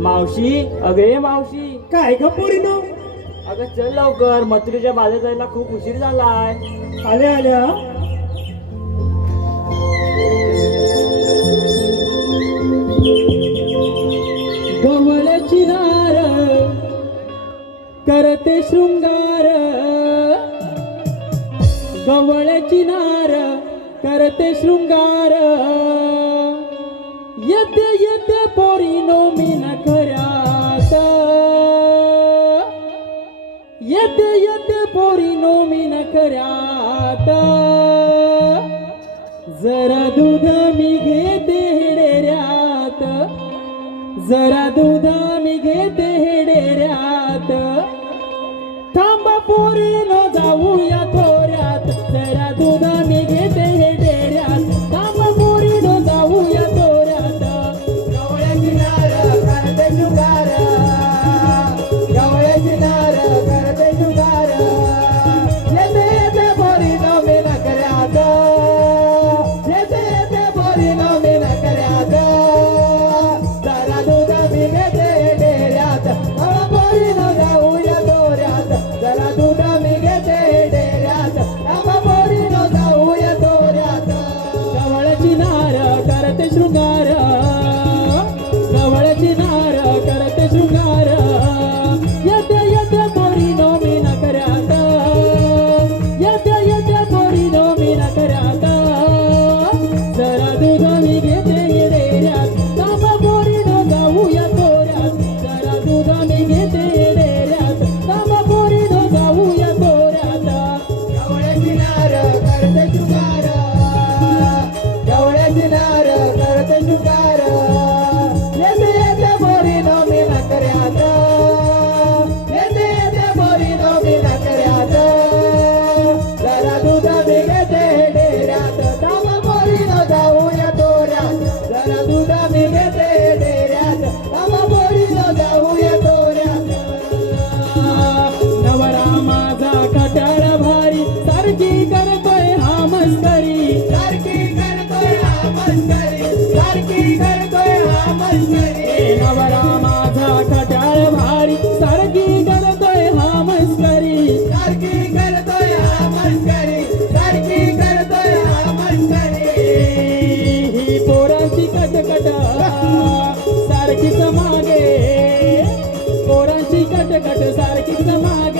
मावशी अगे मावशी. काय ग पोरीनो अगं चल लवकर मत्रीच्या बाजार जायला खूप उशीर झालाय. आले आल्या. नार करते शृंगार. गवळची नार करते शृंगार. येते येते पोरी नो मीना खऱ्याता. येते येते पोरी नो मीना जरा दूध मी घेते हेडेऱ्यात. जरा दूध मी घेते हेडेऱ्यात. थांबा पोरी न जाऊया. I mean. कटकट. सारखीच मागे. पोरांची कट कट सारखीच मागे.